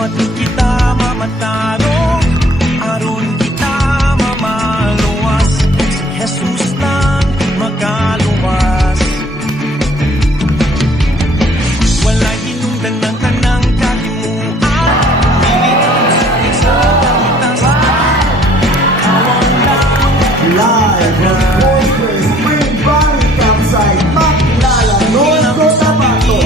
Pati kita mamatarong, aron kita mamaluwas. Si Jesus lang makaluwas. Wala hinungdan ng kanang kalimuan. Pilit sa kaligtasan. Kawan lang Live from Boyfriend Spring Valley Campsite, Makilala, North Cotabato.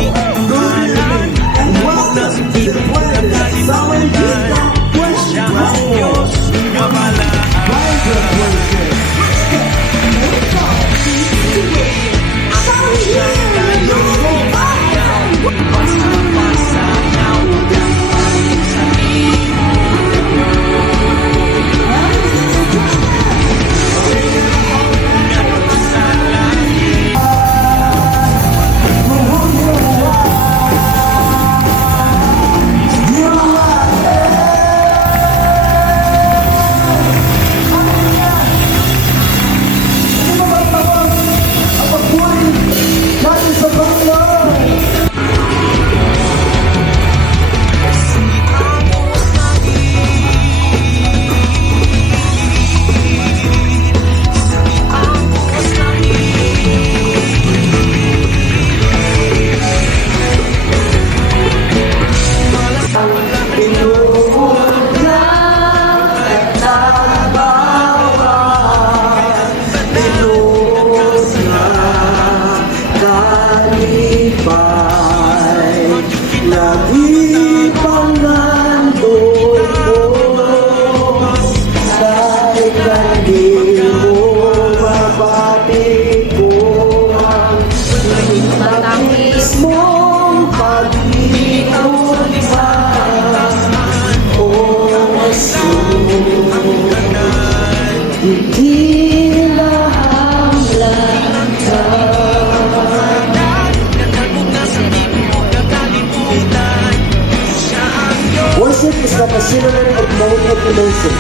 Good evening and welcome to the planet Summer Gita siya Question ang Diyos nga balaan. Vibrant Worship. Natin sa Bangladesh. Worship is not a synonym of mode of emotion.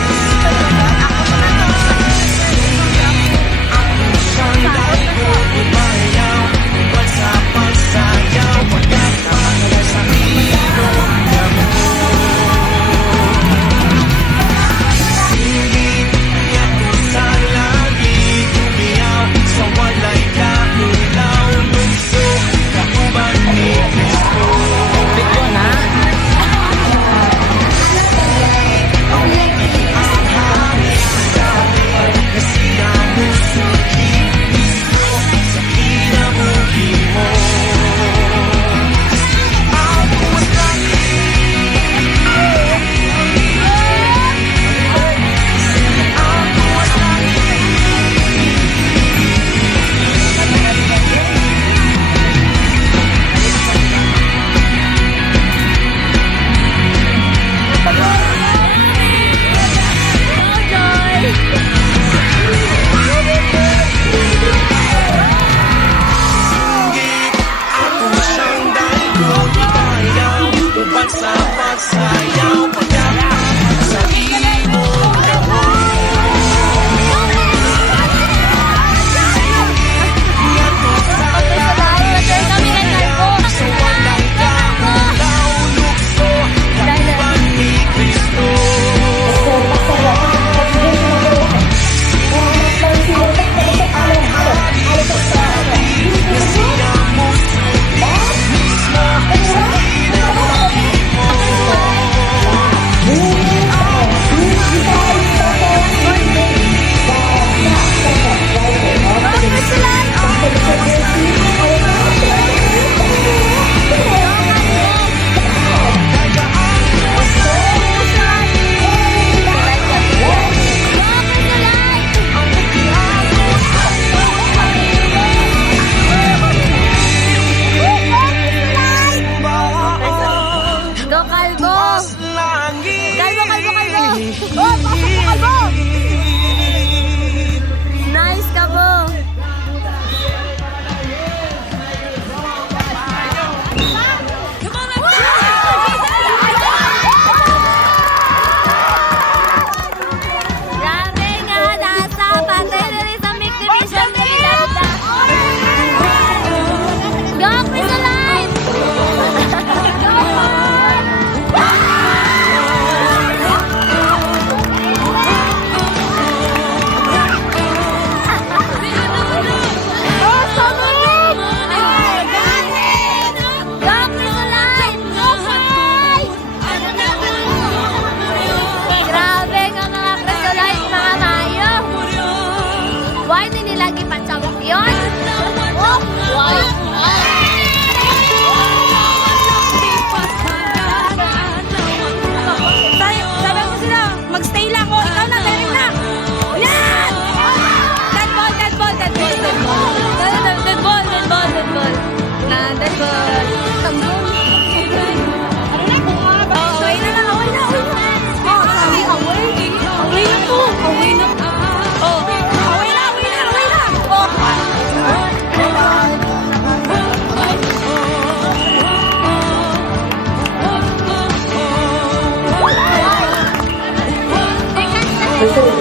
State.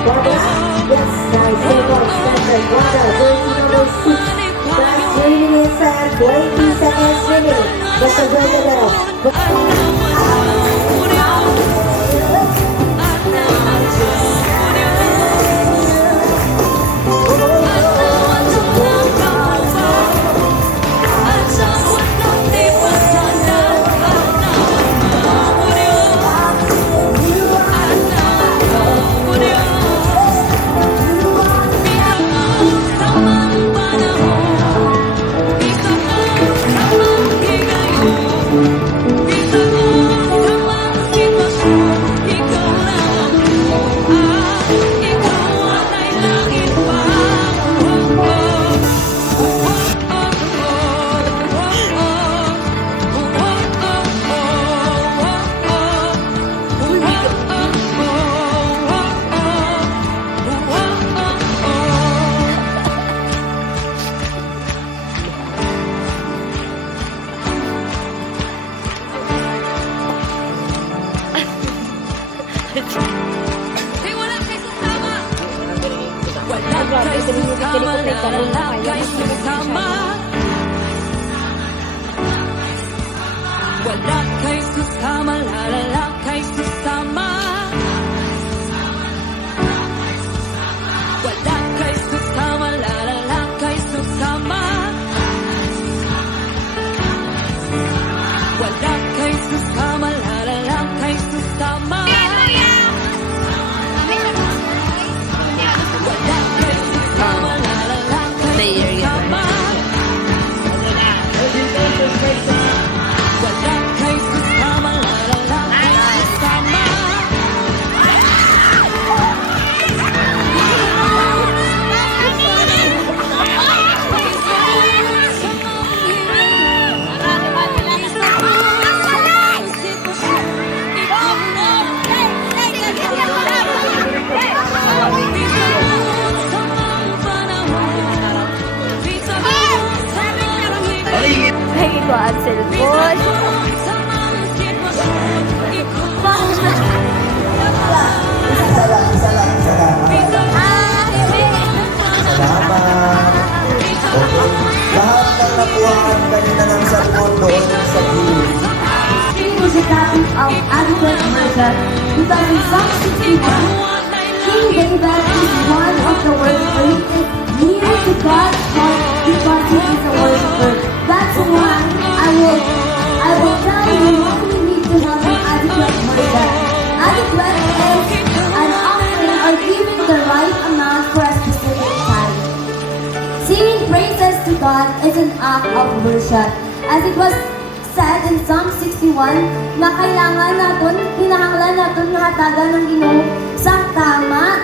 Guarda, yes, nice. Second, standard. Guarda, jersey number 6. That's remaining inside 20 seconds remaining. Just a break a little. Wala kay susama, lalala kay susama. Wala kay susama, lalala kay susama. Wala kay susama, lalala kay susama. Wala kay susama, lalala kay susama. Wala kay susama, lalala kay susama. Lagi ko ang cellphone. Isa lang. Salamat. Okay. Lahat ng nakuhaan kanina ng cellphone doon sa gilid. He was a copy of Adequate Version 2061. King David is one of the world's greatest near to God's heart because he is a worshiper. That's why I will tell you what we need to have an adequate version. Adequate is an offering or giving the right amount for a specific time. Singing praises to God is an act of worship. As it was said in Psalm 61, na kailangan natin, kinahanglan natin nga hatagan ng Ginoo sa tama,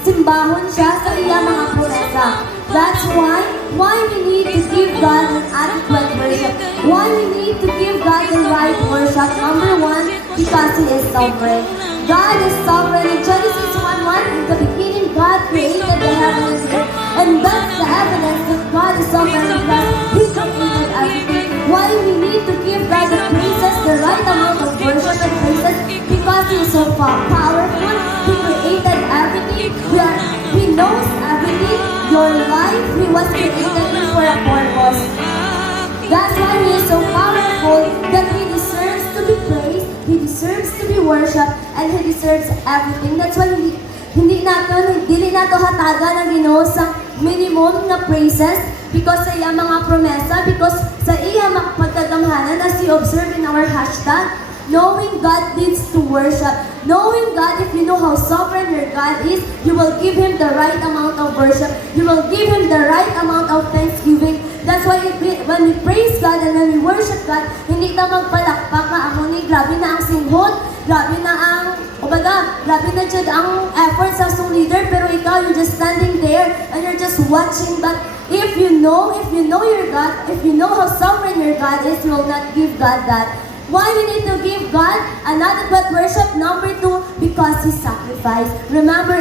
simbahon siya sa iya mga puresa. That's why we need to give God an adequate worship. Why we need to give God the right worship. Number one, because He is sovereign. God is sovereign. In Genesis 1:1, in the beginning, God created the heavens and earth. And that's the evidence that God is sovereign because He created everything. Why we need to give God the praises, the right amount of worship and praises, because He is so powerful. He created everything. He knows everything. Your life, He was created for a purpose. That's why He is so powerful that He deserves to be praised, He deserves to be worshipped, and He deserves everything. That's why dili nato hatagan ang Ginoo sa minimum na praises because sa iya mga promesa, because sa iya mga pagkagamhanan as you observe in our hashtag, knowing God leads to worship. Knowing God, if you know how sovereign your God is, you will give Him the right amount of worship. You will give Him the right amount of thanksgiving. That's why when we praise God and when we worship God, hindi ka magpalakpak na ako ni grabe na ang singhot, grabe na ang, grabe na dyan ang effort sa song leader, pero ikaw, you're just standing there and you're just watching. But if you know your God, if you know how sovereign your God is, you will not give God that. Why we need to give God an adequate worship? Number 2, because He sacrificed. Remember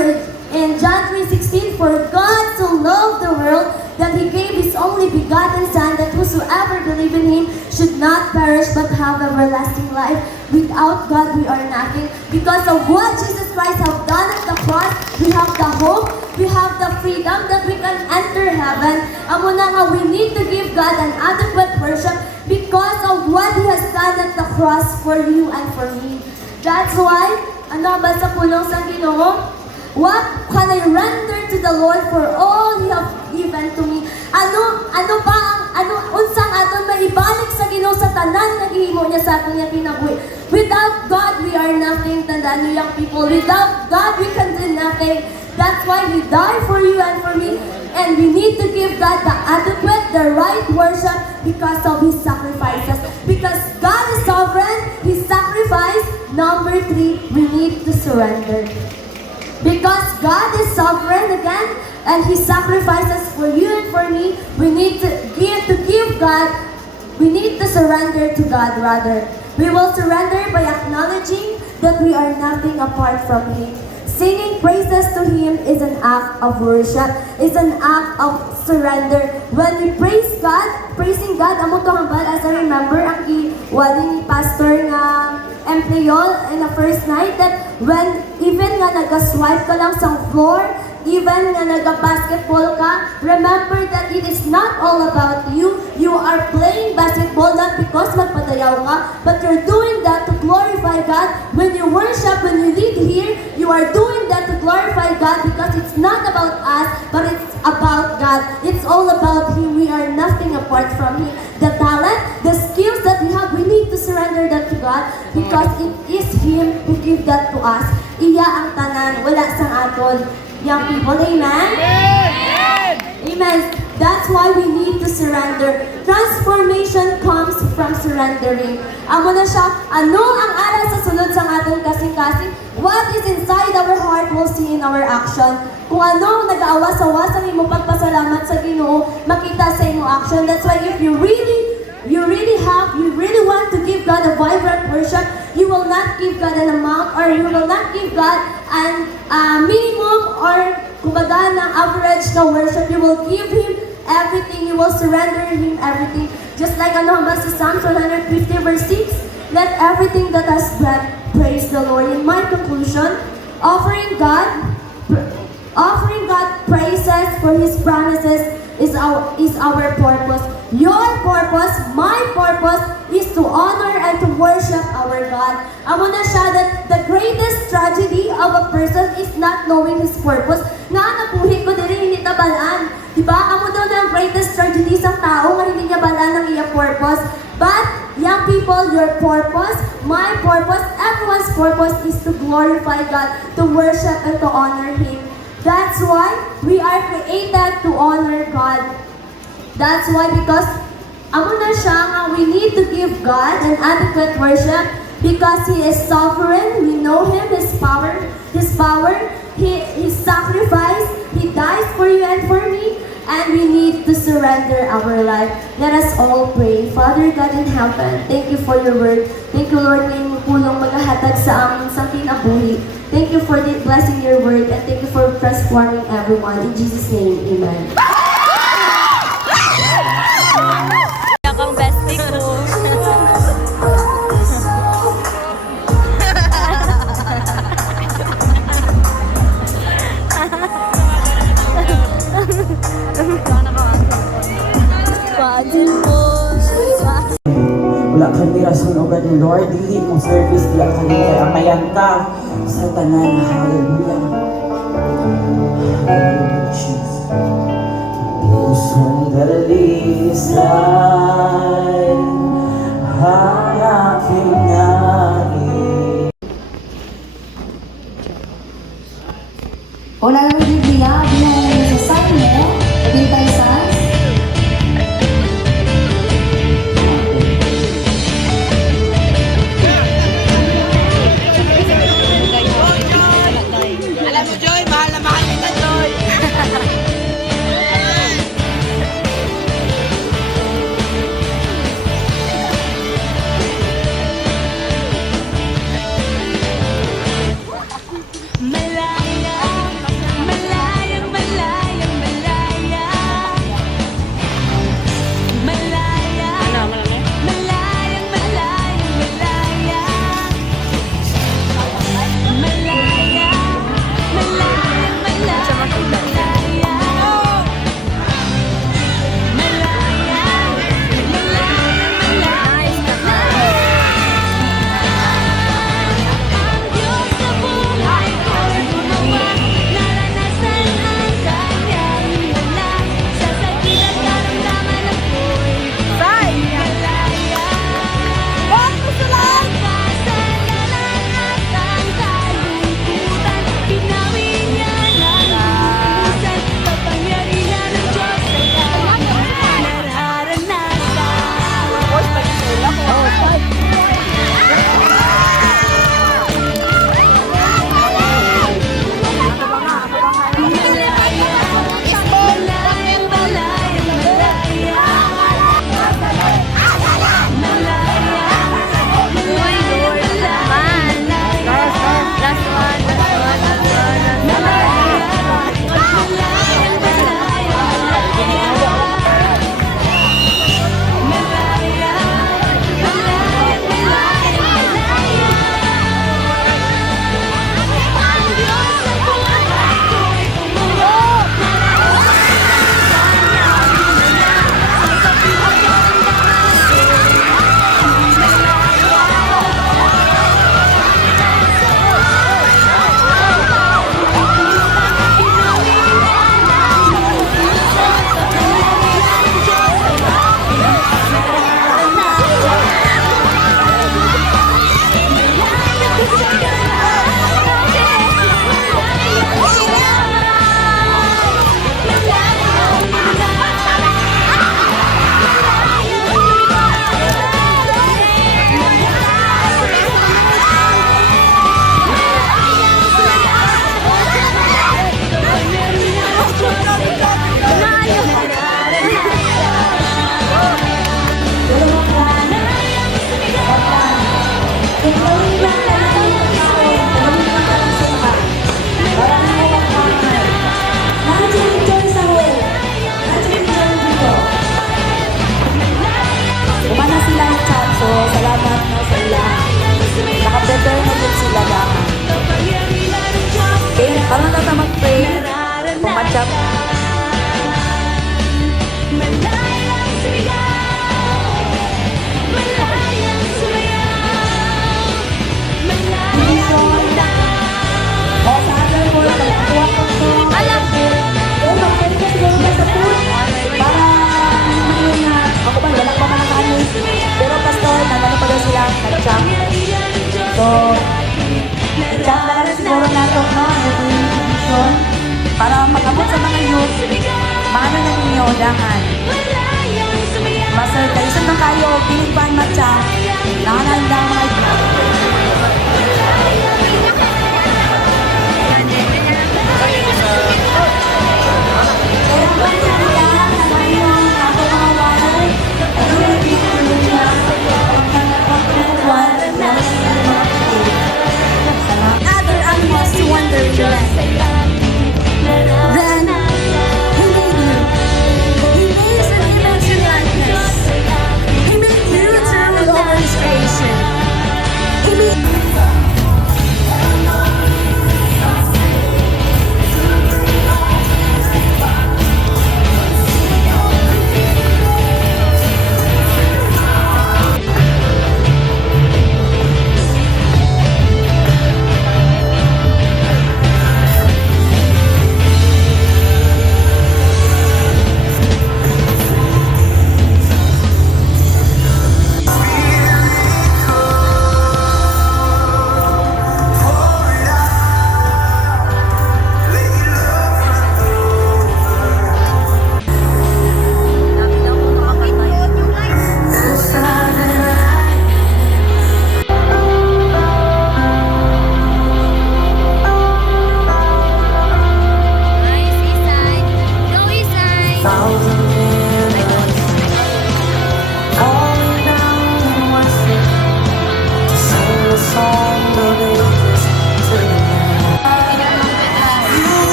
in John 3:16, for God so loved the world, that He gave His only begotten Son, that whosoever believe in Him should not perish but have everlasting life. Without God, we are nothing. Because of what Jesus Christ have done at the cross, we have the hope, we have the freedom that we can enter heaven. Amo na nga, we need to give God an adequate worship because of what He has done at the cross for you and for me. That's why, ano ba sa pulong sa Ginoo? What can I render to the Lord for all He have given to me? Unsang aton maibalik sa Ginoo sa tanan naghihimo niya sa aton nga kinabuhi. Without God, we are nothing. Tandaan niyo, young people. Without God, we can do nothing. That's why He died for you and for me. And we need to give God the adequate, the right worship because of His sacrifices. Because God is sovereign, His sacrifice. Number 3, we need to surrender. Because God is sovereign again, and He sacrifices for you and for me, we need to give God, we need to surrender to God rather. We will surrender by acknowledging that we are nothing apart from Him. Singing praises to Him is an act of worship, is an act of surrender. When we praise God, praising God, amo to hambal, as I remember, ang giwali ni Pastor nga employol in the first night, that when even nga nag-swipe ka lang sa floor, even nga nag-basketball ka, remember that it is not all about you. You are playing basketball not because magpadayaw ka, but you're doing that to glorify God. When you worship, when you lead here, you are doing that to glorify God because it's not about us, but it's about God. It's all about Him. We are nothing apart from Him. The talent, the skills that we have, we need to surrender that to God because it is Him who give that to us. Iya ang tanan, wala sang aton. Young people, amen? Amen. That's why we need to surrender. Transformation comes from surrendering. Amo na siya, ano ang aral sa sunod sa ating kasing-kasing? What is inside our heart we'll see in our action. Kung ano nag-aawas-awas sa imo pagpasalamat sa Ginoo, makita sa imo action. That's why if you really want to give God a vibrant worship, you will not give God an amount, or you will not give God an minimum or kumbaga ng average na worship. You will give Him everything. You will surrender Him everything. Just like ano ba sa Psalms 150 verse 6, let everything that has breath praise the Lord. In my conclusion, offering God praises for His promises is our purpose. Your purpose, my purpose, is to honor and to worship our God. Amo na siya that the greatest tragedy of a person is not knowing his purpose. Napuhi ko diri hindi ta balaan. Diba? Amo daw na ang greatest tragedy sa tao nga hindi niya balaan ang iya purpose. But young people, your purpose, my purpose, everyone's purpose is to glorify God, to worship and to honor Him. That's why we are created to honor God. That's why, because amo na siya nga, we need to give God an adequate worship because He is sovereign. We know Him, His power, His sacrifice. He dies for you and for me, and we need to surrender our life. Let us all pray. Father God in heaven, thank you for your word. Thank you, Lord, na yung pulong maghahatag sa amin sa kinabuhi. Thank you for blessing your word, and thank you for transforming everyone. In Jesus' name, amen. Ang bestie ko. Paansin mo. Wala kami rason o God, Lord, dili mong service, wala kami kaya amayan ka sa tanan. Hallelujah. Hallelujah, Jesus. Pusong dalisay ang aking nais. Hola, Luis Dia, bilang sa sign mo, Tintay Sans. Alam mo, Joy, mahal na mahal kita, Joy. gawin lang talaga yung tao. Gawin lang talaga sa lahat. Para hindi mo makakay. Nandiyan sa hall. Nandiyan dito. Umana sila ng chat, so salamat na sa ila. Naka-prepare na din sila lahat. Okay, parang nata mag-pray. Pumatchap. O, sa other mo, magkuha ko ito. Alam ko. Oo, mag-pray ka siguro ba sa food? Para ngayon na, ako ba, wala pa man ang anis. Pero pastor, nagano pa daw sila, nag-chat. So, i-chat na lang siguro nato, no? Every division. Para pag-abot sa mga youth, maano na ninyo, dangan. Master, kalisan na kayo, piling pa ang mag-chat. Nakanan lang mga kaya ba nila na yung ako mga water? Ay, hindi ko nila. Other animals to wander in the land. Then, he made you. He made an image and likeness. He made you to rule over his creation.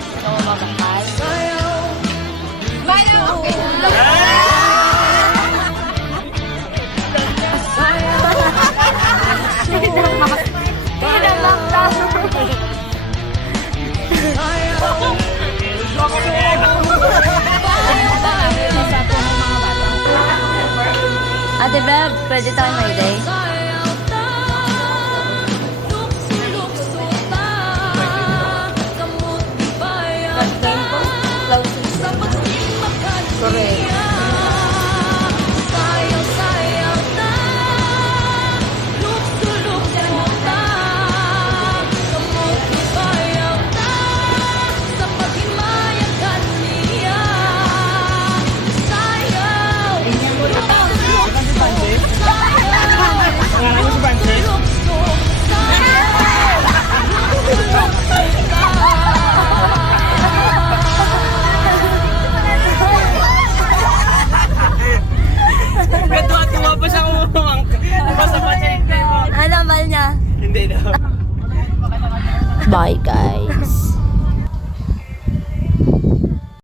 Ito mo mamahal. Ate Beb, pwede tayo may day? Correct. Tuwa pa siya kumumang. Basta pa siya yung Ano, mahal niya? Hindi na. Bye, guys.